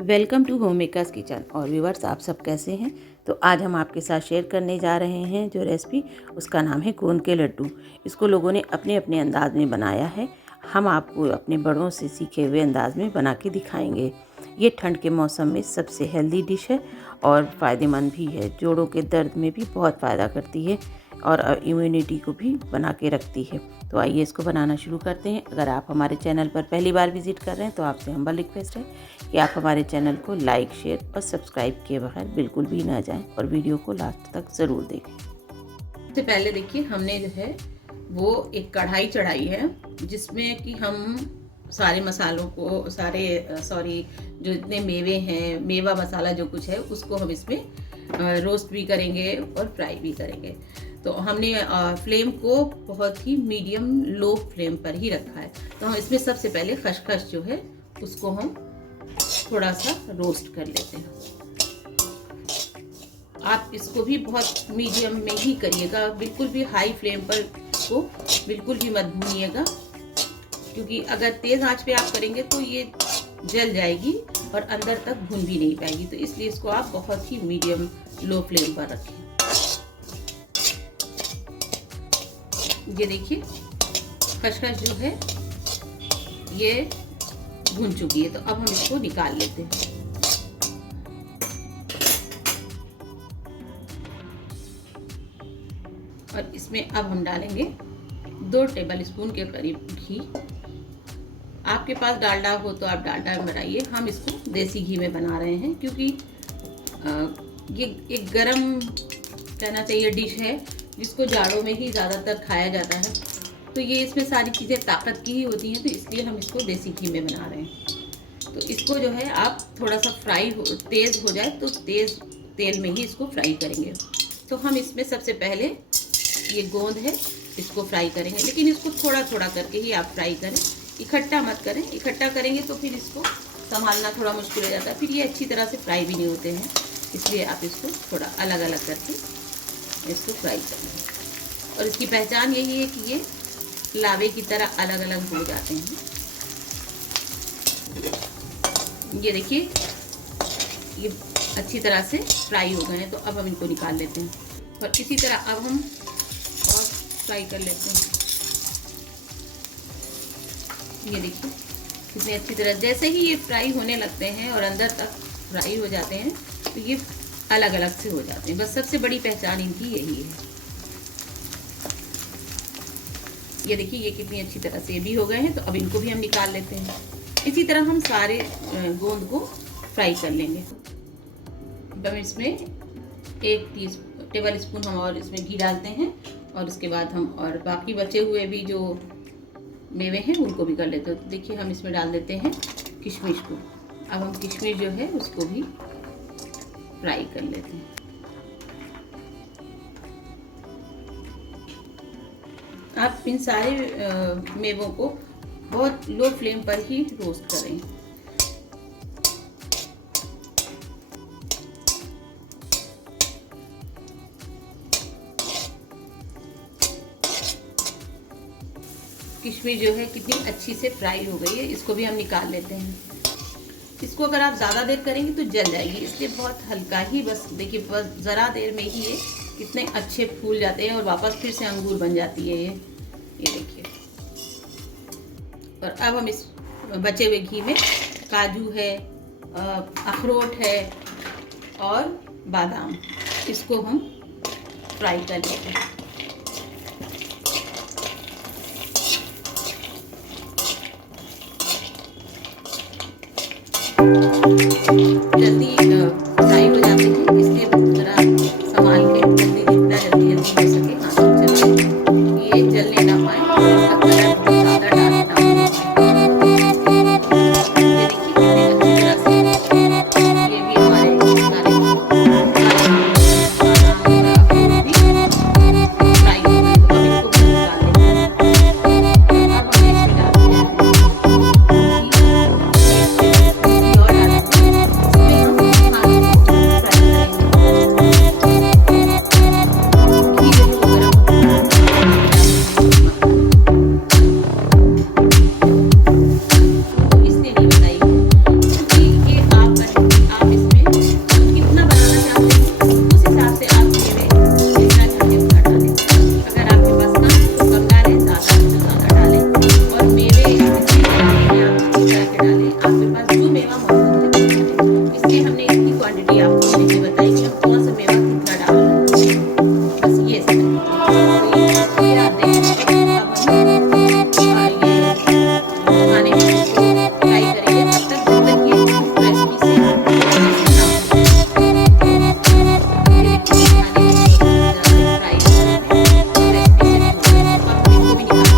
Welcome to Home Makers Kitchen. और viewers, आप सब कैसे हैं? तो आज हम आपके साथ शेयर करने जा रहे हैं जो रेसिपी, उसका नाम है गोंद के लड्डू। इसको लोगों ने अपने अपने अंदाज में बनाया है। हम आपको अपने बड़ों से सीखे हुए अंदाज में बना के दिखाएंगे। ये ठंड के मौसम में सबसे हेल्दी डिश है और फ़ायदेमंद भी है। जोड़ों के दर्द में भी बहुत फ़ायदा करती है और इम्यूनिटी को भी बना के रखती है। तो आइए इसको बनाना शुरू करते हैं। अगर आप हमारे चैनल पर पहली बार विज़िट कर रहे हैं तो आपसे हम्बल रिक्वेस्ट है कि आप हमारे चैनल को लाइक, शेयर और सब्सक्राइब किए बगैर बिल्कुल भी ना जाएं और वीडियो को लास्ट तक ज़रूर देखें। सबसे पहले देखिए, हमने जो है वो एक कढ़ाई चढ़ाई है जिसमें कि हम सारे मसालों को जो इतने मेवे हैं, मेवा मसाला जो कुछ है उसको हम इसमें रोस्ट भी करेंगे और फ्राई भी करेंगे। तो हमने फ्लेम को बहुत ही मीडियम लो फ्लेम पर ही रखा है। तो हम इसमें सबसे पहले खसखस जो है उसको हम थोड़ा सा रोस्ट कर लेते हैं। आप इसको भी बहुत मीडियम में ही करिएगा, बिल्कुल भी हाई फ्लेम पर इसको बिल्कुल भी मत भूनिएगा, क्योंकि अगर तेज आंच पे आप करेंगे तो ये जल जाएगी और अंदर तक भून भी नहीं पाएगी। तो इसलिए इसको आप बहुत ही मीडियम लो फ्लेम पर रखें। ये देखिए, खसखस जो है ये भून चुकी है। तो अब हम इसको निकाल लेते हैं। और इसमें अब हम डालेंगे 2 टेबल स्पून के करीब घी। आपके पास डालडा हो तो आप डालडा में बनाइए। हम इसको देसी घी में बना रहे हैं, क्योंकि ये एक गरम कहना चाहिए डिश है जिसको जाड़ों में ही ज़्यादातर खाया जाता है। तो ये इसमें सारी चीज़ें ताकत की ही होती हैं, तो इसलिए हम इसको देसी घी में बना रहे हैं। तो इसको जो है आप थोड़ा सा तेज़ हो जाए तो तेज़ तेल में ही इसको फ्राई करेंगे। तो हम इसमें सबसे पहले ये गोंद है इसको फ्राई करेंगे, लेकिन इसको थोड़ा थोड़ा करके ही आप फ्राई करें, इकट्ठा मत करें। इकट्ठा करेंगे तो फिर इसको संभालना थोड़ा मुश्किल हो जाता है, फिर ये अच्छी तरह से फ्राई भी नहीं होते हैं। इसलिए आप इसको थोड़ा अलग अलग करके इसको फ्राई करेंगे। और इसकी पहचान यही है कि ये लावे की तरह अलग अलग हो जाते हैं। ये देखिए, ये अच्छी तरह से फ्राई हो गए हैं। तो अब हम इनको निकाल लेते हैं और इसी तरह अब हम और फ्राई कर लेते हैं। ये देखिए कितनी अच्छी तरह, जैसे ही ये फ्राई होने लगते हैं और अंदर तक फ्राई हो जाते हैं तो ये अलग अलग से हो जाते हैं। बस सबसे बड़ी पहचान इनकी यही है। ये देखिए, ये कितनी अच्छी तरह से भी हो गए हैं। तो अब इनको भी हम निकाल लेते हैं। इसी तरह हम सारे गोंद को फ्राई कर लेंगे। अब इसमें 1 टेबल स्पून हम और इसमें घी डालते हैं और उसके बाद हम और बाकी बचे हुए भी जो मेवे हैं उनको भी कर लेते हैं। तो देखिए, हम इसमें डाल देते हैं किशमिश को। अब हम किशमिश जो है उसको भी फ्राई कर लेते हैं। आप इन सारे मेवों को बहुत लो फ्लेम पर ही रोस्ट करें। किशमिश जो है कितनी अच्छी से फ्राई हो गई है, इसको भी हम निकाल लेते हैं। इसको अगर आप ज़्यादा देर करेंगे तो जल जाएगी, इसलिए बहुत हल्का ही, बस देखिए बस ज़रा देर में ही ये कितने अच्छे फूल जाते हैं और वापस फिर से अंगूर बन जाती है ये देखिए। और अब हम इस बचे हुए घी में काजू है, अखरोट है और बादाम, इसको हम फ्राई कर लेते हैं। जल्दी फ्राई हो जाते हैं, इसलिए ज़रा संभाल के जल्दी, जितना जल्दी हो सके हाथ चलाएं, ये जलने ना पाए, इसका कलर बहुत ज़्यादा डार्क ना हो। ये देखिए कितने अच्छी तरह से ये भी हमारे सारे बादाम भी फ्राई हो गए। तो अब इनको भी निकाल लेते हैं। अब हम इसमें डालते हैं है आपके पास जो मेवा मौजूद है, इसलिए हमने इसकी क्वांटिटी आपको नहीं बताई कि हम कौन सा मेवा कितना डाल रहे हैं, बस ये समझ लीजिए। तो ये आप देख सकते हैं। अब हम ये खाने में इसको फ्राई करेंगे तब तक जब तक ये रेसिपी से ना हो। ये देखिए खाने में ज़्यादा फ्राई हो रहे हैं, रेसिपी से नहीं हो रहे हैं। अब हम इनको भी निकाल लेते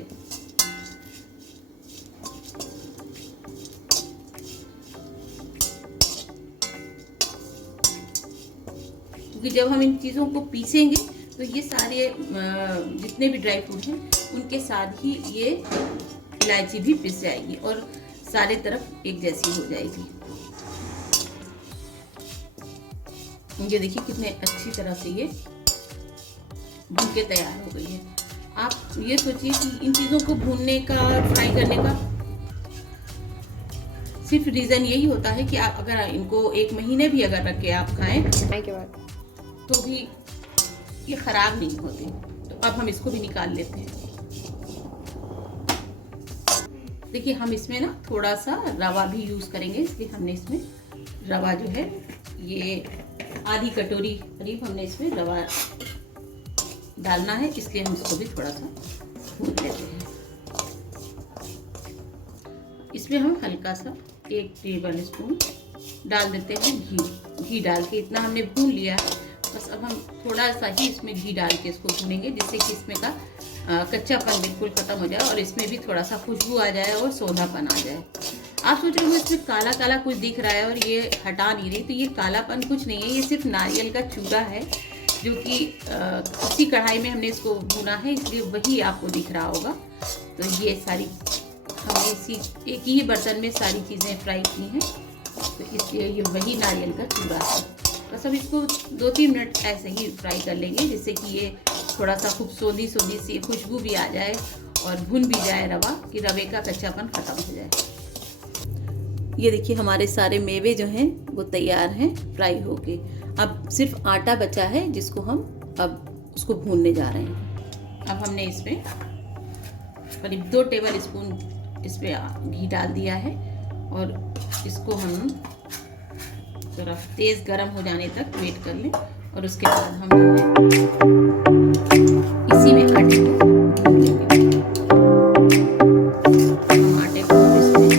हैं। क्योंकि जब हम इन चीज़ों को पीसेंगे तो ये सारे जितने भी ड्राई फ्रूट हैं उनके साथ ही ये इलायची भी पिस जाएगी और सारे तरफ एक जैसी हो जाएगी। ये देखिए कितने अच्छी तरह से ये भून के तैयार हो गई है। आप ये सोचिए कि इन चीज़ों को भूनने का, फ्राई करने का सिर्फ रीज़न यही होता है कि आप अगर इनको 1 महीने भी अगर रख के आप खाएं के बाद तो भी ये ख़राब नहीं होते। तो अब हम इसको भी निकाल लेते हैं। देखिए हम इसमें ना थोड़ा सा रवा भी यूज़ करेंगे, इसलिए हमने इसमें रवा जो है ये आधी कटोरी करीब हमने इसमें रवा डालना है, इसलिए हम इसको भी थोड़ा सा भून लेते हैं। इसमें हम हल्का सा 1 टेबल स्पून डाल देते हैं घी डाल के। इतना हमने भून लिया है, बस अब हम थोड़ा सा ही इसमें घी डाल के इसको भूनेंगे जिससे कि इसमें का कच्चापन बिल्कुल ख़त्म हो जाए और इसमें भी थोड़ा सा खुशबू आ जाए और सोंधापन आ जाए। आप सोच रहे हो इसमें काला काला कुछ दिख रहा है और ये हटा नहीं रही, तो ये कालापन कुछ नहीं है, ये सिर्फ नारियल का चूरा है जो कि उसी कढ़ाई में हमने इसको भुना है, इसलिए वही आपको दिख रहा होगा। तो ये सारी हमने इसी एक ही बर्तन में सारी चीज़ें फ्राई की हैं, तो इसलिए ये वही नारियल का चूरा है। बस अब इसको 2-3 मिनट ऐसे ही फ्राई कर लेंगे जिससे कि ये थोड़ा सा खूब सोंधी सी खुशबू भी आ जाए और भुन भी जाए रवा, कि रवे का कच्चापन ख़त्म हो जाए। ये देखिए हमारे सारे मेवे जो हैं वो तैयार हैं फ्राई होके। अब सिर्फ आटा बचा है जिसको हम अब उसको भूनने जा रहे हैं। अब हमने इसमें करीब 2 टेबल स्पून इसमें घी डाल दिया है और इसको हम थोड़ा तेज़ गर्म हो जाने तक वेट कर लें और उसके बाद हम जो है इसी में आटे को भून लेंगे। हम आटे को इसमें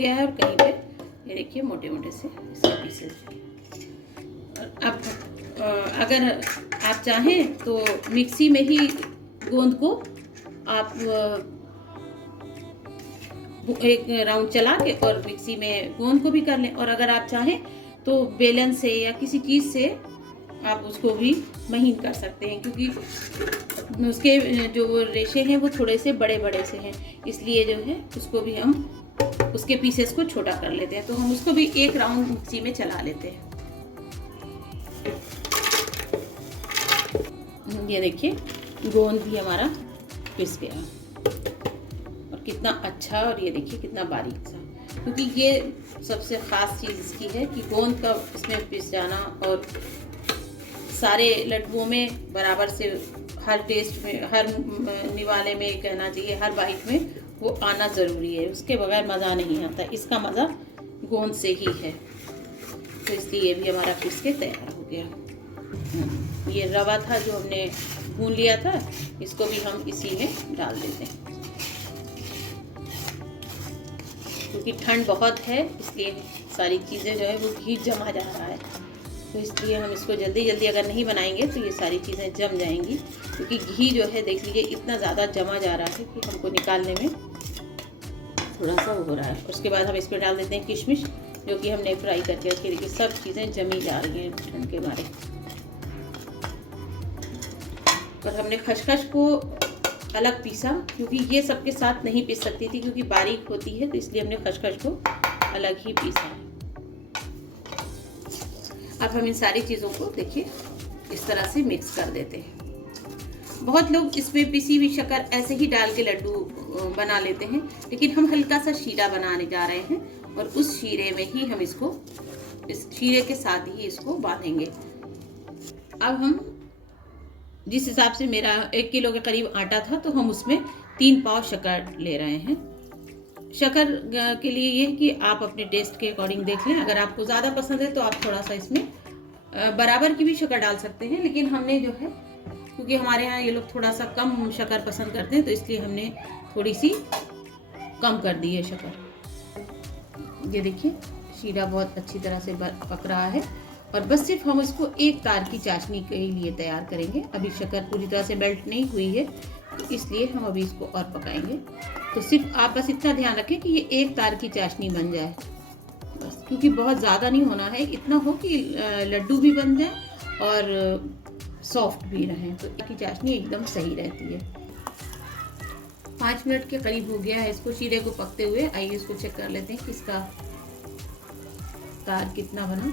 गया है और कहीं पे ये देखिए मोटे मोटे से इसके पीसेस। अब अगर आप चाहें तो मिक्सी में ही गोंद को आप एक राउंड चला के और मिक्सी में गोंद को भी कर लें, और अगर आप चाहें तो बेलन से या किसी चीज़ से आप उसको भी महीन कर सकते हैं, क्योंकि उसके जो रेशे हैं वो थोड़े से बड़े बड़े से हैं, इसलिए जो है उसको भी हम उसके पीसेस को छोटा कर लेते हैं। तो हम उसको भी एक राउंड मिक्सी में चला लेते हैं। ये देखिए गोंद भी हमारा पिस गया और कितना अच्छा, और ये देखिए कितना बारीक सा, क्योंकि ये सबसे ख़ास चीज़ इसकी है कि गोंद का इसमें पिस जाना और सारे लड्डुओं में बराबर से हर टेस्ट में, हर निवाले में कहना चाहिए, हर बाइट में वो आना ज़रूरी है। उसके बगैर मज़ा नहीं आता। इसका मज़ा गोंद से ही है। तो इसलिए ये भी हमारा पिस के तैयार हो गया। ये रवा था जो हमने भून लिया था, इसको भी हम इसी में डाल देते हैं। क्योंकि ठंड बहुत है इसलिए सारी चीज़ें जो है वो घी जमा जा रहा है, तो इसलिए हम इसको जल्दी जल्दी अगर नहीं बनाएंगे तो ये सारी चीज़ें जम जाएंगी। क्योंकि घी जो है देख लीजिए इतना ज़्यादा जमा जा रहा है कि हमको निकालने में थोड़ा सा हो रहा है। उसके बाद हम इसमें डाल देते हैं किशमिश, जो कि हमने फ्राई करके रखी। देखिए सब चीज़ें जमी जा रही हैं ठंड के मारे। पर हमने खसखस को अलग पीसा, क्योंकि ये सबके साथ नहीं पीस सकती थी क्योंकि बारीक होती है, तो इसलिए हमने खसखस को अलग ही पीसा है। अब हम इन सारी चीज़ों को देखिए इस तरह से मिक्स कर देते हैं। बहुत लोग इसमें पिसी हुई शक्कर ऐसे ही डाल के लड्डू बना लेते हैं, लेकिन हम हल्का सा शीरा बनाने जा रहे हैं और उस शीरे में ही हम इसको, इस शीरे के साथ ही इसको बांधेंगे। अब हम जिस हिसाब से मेरा 1 किलो के करीब आटा था, तो हम उसमें 3 पाव शक्कर ले रहे हैं। शक्कर के लिए ये है कि आप अपने टेस्ट के अकॉर्डिंग देख लें। अगर आपको ज़्यादा पसंद है तो आप थोड़ा सा इसमें बराबर की भी शक्कर डाल सकते हैं, लेकिन हमने जो है, क्योंकि हमारे यहाँ ये लोग थोड़ा सा कम शक्कर पसंद करते हैं, तो इसलिए हमने थोड़ी सी कम कर दी है शक्कर। ये देखिए शीरा बहुत अच्छी तरह से पक रहा है और बस सिर्फ हम इसको एक तार की चाशनी के लिए तैयार करेंगे। अभी शक्कर पूरी तरह से मेल्ट नहीं हुई है, तो इसलिए हम अभी इसको और पकाएंगे। तो सिर्फ आप बस इतना ध्यान रखें कि ये एक तार की चाशनी बन जाए बस, क्योंकि बहुत ज़्यादा नहीं होना है, इतना हो कि लड्डू भी बन जाए और सॉफ्ट भी रहें। तो एक ही चाशनी एकदम सही रहती है। 5 मिनट के करीब हो गया है इसको शीरे को पकते हुए। आइए इसको चेक कर लेते हैं कि इसका तार कितना बना।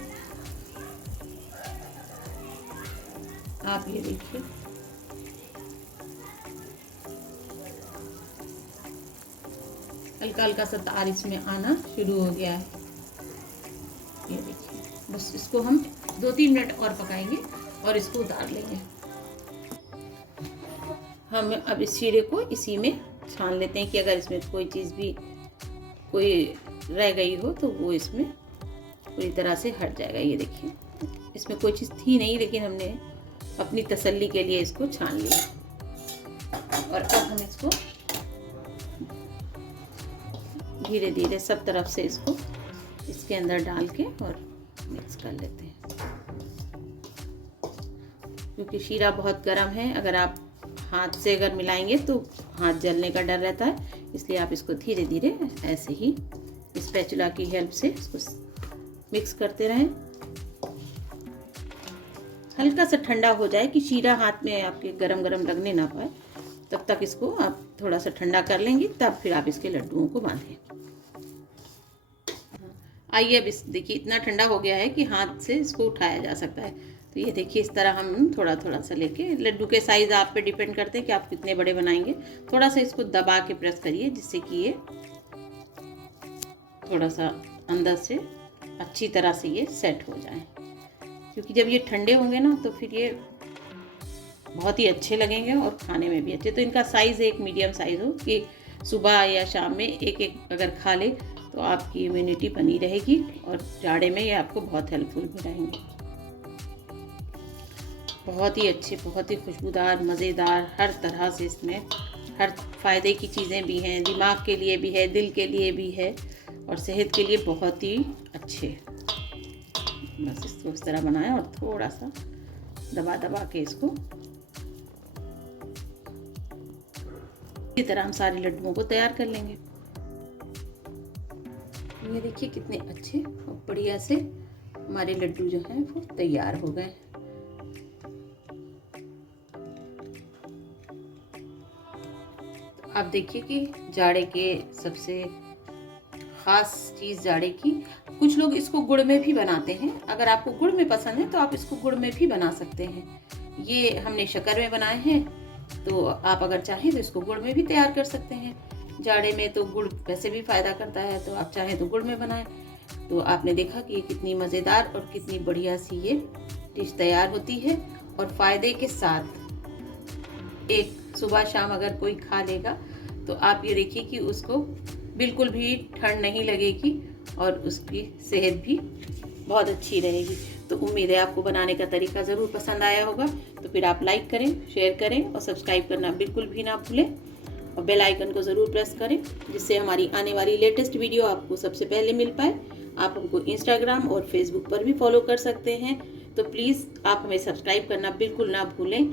आप ये देखिए हल्का हल्का सा तार इसमें आना शुरू हो गया है। ये देखिए, बस इसको हम 2-3 मिनट और पकाएंगे और इसको उतार लेंगे। हम अब इस शीरे को इसी में छान लेते हैं कि अगर इसमें कोई चीज़ भी कोई रह गई हो तो वो इसमें पूरी तरह से हट जाएगा। ये देखिए इसमें कोई चीज़ थी नहीं, लेकिन हमने अपनी तसल्ली के लिए इसको छान लिया। और अब हम इसको धीरे धीरे सब तरफ से इसको इसके अंदर डाल के और मिक्स कर लेते हैं। क्योंकि शीरा बहुत गर्म है, अगर आप हाथ से अगर मिलाएंगे तो हाथ जलने का डर रहता है, इसलिए आप इसको धीरे धीरे ऐसे ही स्पैचुला की हेल्प से इसको मिक्स करते रहें। हल्का सा ठंडा हो जाए कि शीरा हाथ में आपके गरम गरम लगने ना पाए, तब तक इसको आप थोड़ा सा ठंडा कर लेंगे, तब फिर आप इसके लड्डुओं को बांधें। आइए अब इस देखिए इतना ठंडा हो गया है कि हाथ से इसको उठाया जा सकता है। तो ये देखिए इस तरह हम थोड़ा थोड़ा सा लेके, लड्डू के साइज़ आप पे डिपेंड करते हैं कि आप कितने बड़े बनाएंगे। थोड़ा सा इसको दबा के प्रेस करिए, जिससे कि ये थोड़ा सा अंदर से अच्छी तरह से ये सेट हो जाए। क्योंकि जब ये ठंडे होंगे ना तो फिर ये बहुत ही अच्छे लगेंगे और खाने में भी अच्छे। तो इनका साइज़ एक मीडियम साइज़ हो कि सुबह या शाम में एक एक अगर खा ले तो आपकी इम्यूनिटी बनी रहेगी और जाड़े में ये आपको बहुत हेल्पफुल भी रहेंगे। बहुत ही अच्छे, बहुत ही खुशबूदार, मज़ेदार, हर तरह से इसमें हर फ़ायदे की चीज़ें भी हैं, दिमाग के लिए भी है, दिल के लिए भी है। और सेहत के लिए बहुत ही अच्छे। बस इसको इस तरह बनाएं और थोड़ा सा दबा दबा के इसको इसी तरह हम सारे लड्डुओं को तैयार कर लेंगे। ये देखिए कितने अच्छे और बढ़िया से हमारे लड्डू जो हैं वो तैयार हो गए। तो आप देखिए कि जाड़े के सबसे ख़ास चीज़ जाड़े की, कुछ लोग इसको गुड़ में भी बनाते हैं। अगर आपको गुड़ में पसंद है तो आप इसको गुड़ में भी बना सकते हैं। ये हमने शक्कर में बनाए हैं, तो आप अगर चाहें तो इसको गुड़ में भी तैयार कर सकते हैं। जाड़े में तो गुड़ वैसे भी फ़ायदा करता है, तो आप चाहें तो गुड़ में बनाएं। तो आपने देखा कि ये कितनी मज़ेदार और कितनी बढ़िया सी ये डिश तैयार होती है और फ़ायदे के साथ एक सुबह शाम अगर कोई खा लेगा तो आप ये देखिए कि उसको बिल्कुल भी ठंड नहीं लगेगी और उसकी सेहत भी बहुत अच्छी रहेगी। तो उम्मीद है आपको बनाने का तरीका ज़रूर पसंद आया होगा। तो फिर आप लाइक करें, शेयर करें और सब्सक्राइब करना बिल्कुल भी ना भूलें और बेल आइकन को ज़रूर प्रेस करें, जिससे हमारी आने वाली लेटेस्ट वीडियो आपको सबसे पहले मिल पाए। आप हमको इंस्टाग्राम और फेसबुक पर भी फॉलो कर सकते हैं। तो प्लीज़ आप हमें सब्सक्राइब करना बिल्कुल ना भूलें।